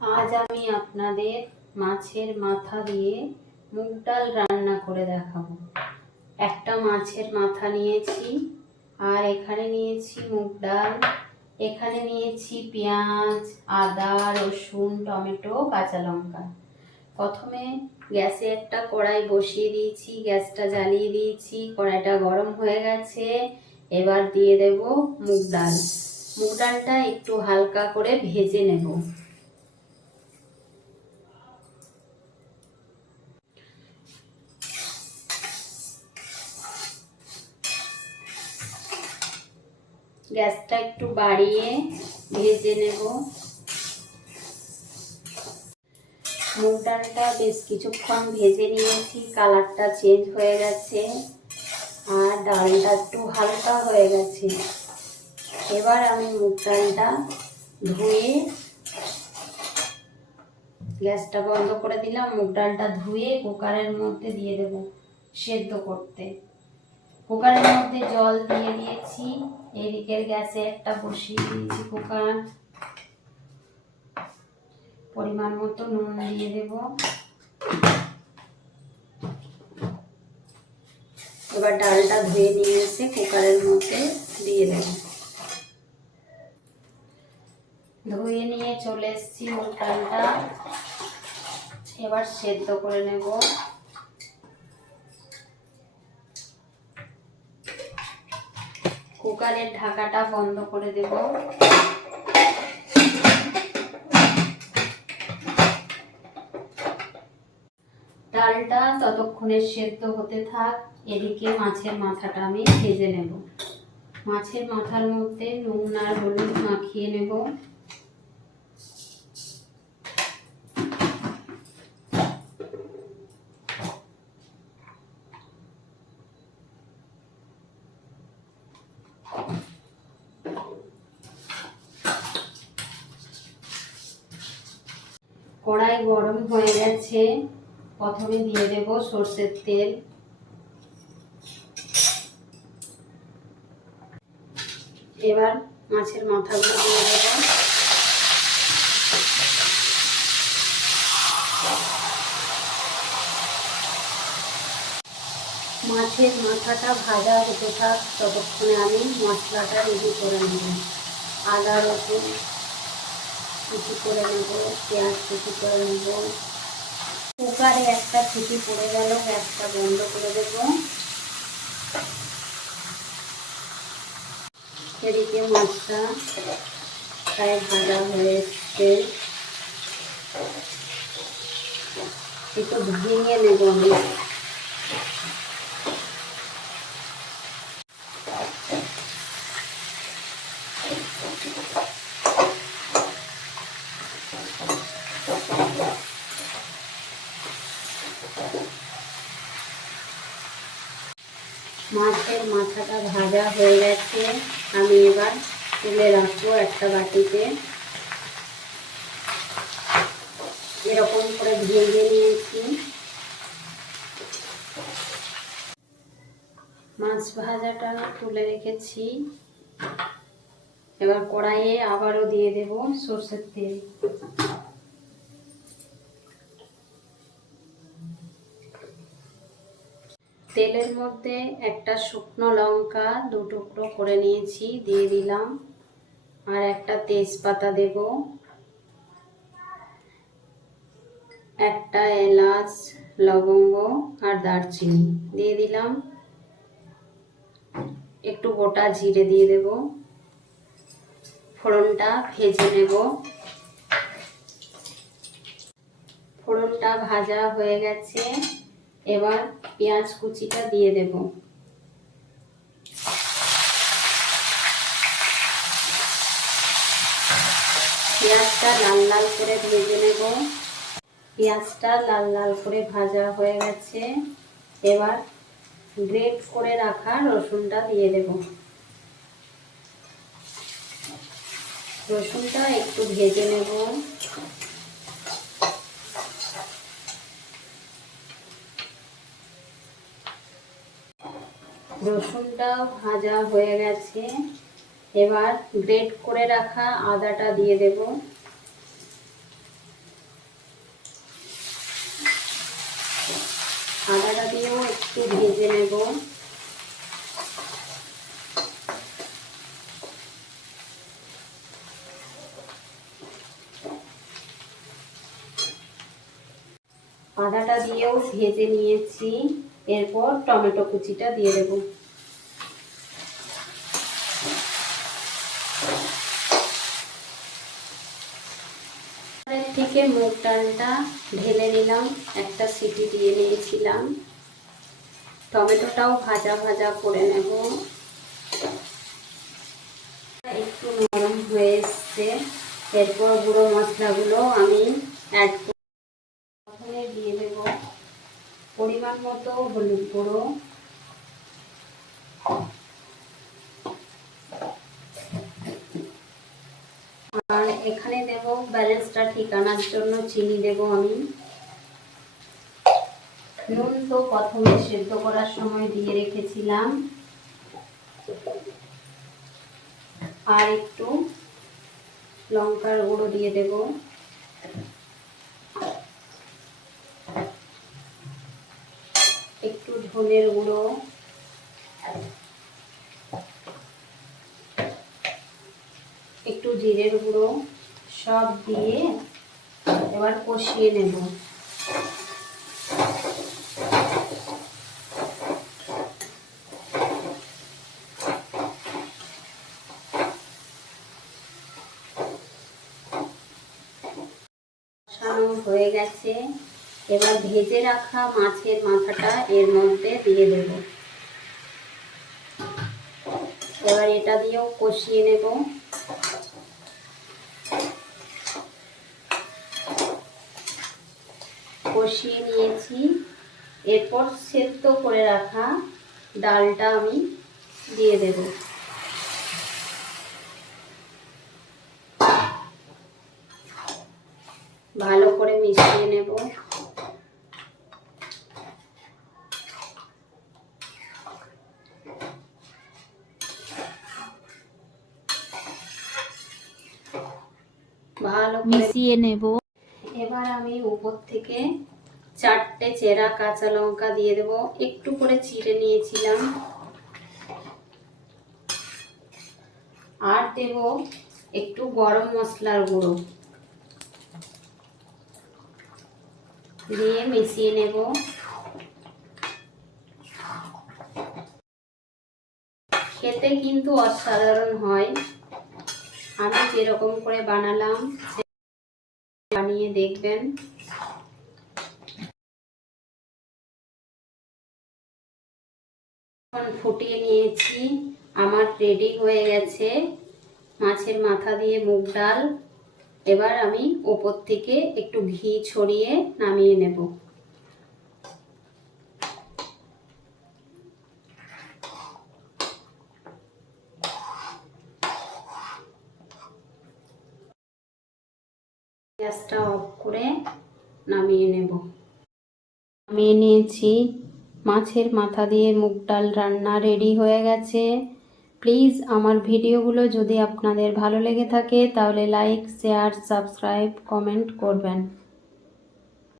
আজ আমি আপনাদের মাছের মাথা দিয়ে মুগ ডাল রান্না করে দেখাবো। একটা মাছের মাথা নিয়েছি, আর এখানে নিয়েছি মুগ ডাল। এখানে নিয়েছি পেঁয়াজ, আদা, রসুন, টমেটো, কাঁচা লঙ্কা। প্রথমে গ্যাসে একটা কড়াই বসিয়ে দিয়েছি, গ্যাসটা জ্বালিয়ে দিয়েছি, কড়াইটা গরম হয়ে গেছে। এবার দিয়ে দেব মুগ ডাল। মুগ ডালটা একটু হালকা করে ভেজে নেব। গ্যাসটা একটু বাড়িয়ে ভেজে নেব। মুগ ডালটা বেশ কিছুক্ষণ ভেজে নিয়েছি, কালারটা চেঞ্জ হয়ে গেছে আর ডালটা একটু হালকা হয়ে গেছে। এবার আমি মুগ ডালটা ধুয়ে গ্যাসটা বন্ধ করে দিলাম মুগ ডালটা ধুয়ে কুকারের মধ্যে দিয়ে দেব সেদ্ধ করতে। কুকারের মধ্যে জল দিয়ে দিয়েছি। এদিকের গ্যাসে একটা বসিয়ে দিয়েছি কুকার। পরিমাণ মতো নুন দিয়ে দেব। এবার ডালটা ধুয়ে নিয়ে এসে কুকারের মধ্যে দিয়ে দেব। ধুয়ে নিয়ে চলে এসেছি ডালটা এবার সেদ্ধ করে নেব। কুকারের ঢাকাটা বন্ধ করে দেব। ডালটা ততক্ষণে সেদ্ধ হতে থাক, এদিকে মাছের মাথাটা আমি ভেজে নেব। মাছের মাথার মধ্যে নুন আর হলুদ মাখিয়ে নেব। কড়াই গরম হয়ে গেছে। প্রথমে দিয়ে দেব সর্ষের তেল। এবার মাছের মাথাগুলো দিয়ে দেব। মাছের মাথাটা ভাজা হতে থাক, ততক্ষণে আমি মশলাটা রেডি করে নেব। আদা, রসুন কুচি করে নেব, পেঁয়াজ কুচি করে নেব। কুকারে একটা সিটি পড়ে গেল, গ্যাসটা বন্ধ করে দেব। এদিকে মাছটা প্রায় ভাজা হয়ে এসছে। একটু ভেঙে নেব আমি। মাছের মাথাটা ভাজা হয়ে গেছে। আমি এবার তুলে রাখব একটা বাটিতে। এরকম করে ভেঙে নিয়েছি। মাছ ভাজাটা তুলে রেখেছি। এবার কড়াইয়ে আবারও দিয়ে দেব সর্ষের তেল। তেলের মধ্যে একটা শুকনো লঙ্কা দু টুকরো করে নিয়েছি, দিয়ে দিলাম। আর একটা তেজপাতা দেব। একটা এলাচ, লবঙ্গ আর দারচিনি দিয়ে দিলাম। একটু গোটা জিরে দিয়ে দেব। ফোড়নটা ভেজে নেব। ফোড়নটা ভাজা হয়ে গেছে। এবার পেঁয়াজ কুচিটা দিয়ে দেব। পেঁয়াজটা লাল লাল করে ভেজে নেব। পেঁয়াজটা লাল লাল করে ভাজা হয়ে গেছে। এবার গ্রেট করে রাখা রসুনটা দিয়ে দেব। রসুনটা একটু ভেজে নেব। রসুনটাও ভাজা হয়ে গেছে। এবার গ্রেট করে রাখা আদাটা দিয়ে দেব। আদাটা দিয়েও একটু ভেজে নেব। আদাটা দিয়েও ভেজে নিয়েছি। এরপর টমেটো কুচিটা দিয়ে দেবো। থেকে মুগ ডালটা ঢেলে নিলাম, একটা সিটি দিয়ে নিয়েছিলাম। টমেটোটাও ভাজা ভাজা করে নেব। একটু নরম হয়ে এসছে। এরপর গুঁড়ো মশলাগুলো আমি অ্যাড প্রথমে দিয়ে দেব পরিমাণ মতো হলুদ গুঁড়ো। আর এখানে দেব ব্যালেন্সটা ঠিকানার জন্য চিনি দেব আমি। নুন তো প্রথমে সেদ্ধ করার সময় দিয়ে রেখেছিলাম। আর একটু লঙ্কার গুঁড়ো দিয়ে দেব। একটু ধনের গুঁড়ো। একটু জিরের গুঁড়ো সব দিয়ে এবার কষিয়ে নেব। হয়ে গেছে। এবার ভেজে রাখা মাছের মাথাটা এর মধ্যে দিয়ে দেব। এবার এটা দিয়েও কষিয়ে নেব। কষিয়ে নিয়েছি। এরপর সেদ্ধ করে রাখা ডালটা আমি দিয়ে দেব ভালো করে মিশিয়ে নেব ভালো করে মিশিয়ে নেব। এবার আমি উপর থেকে চারটে চেরা কাঁচা লঙ্কা দিয়ে দেব। একটু করে চিড়ে নিয়েছিলাম। আর দেব একটু গরম মশলার গুঁড়ো। দিয়ে মিশিয়ে নেব। খেতে কিন্তু অসাধারণ হয়। আমি যেরকম করে বানালাম বানিয়ে দেখবেন। ফুটিয়ে নিয়েছি, আমার রেডি হয়ে গেছে। মাছের মাথা দিয়ে মুগ ডাল। এবার আমি ওপর থেকে একটু ঘি ছড়িয়ে নামিয়ে নেব। গ্যাসটা অফ করে নামিয়ে নেব। নামিয়ে নিয়েছি। মাছের মাথা দিয়ে মুগ ডাল রান্না রেডি হয়ে গেছে। প্লিজ আমার ভিডিওগুলো যদি আপনাদের ভালো লেগে থাকে, তাহলে লাইক শেয়ার সাবস্ক্রাইব কমেন্ট করবেন।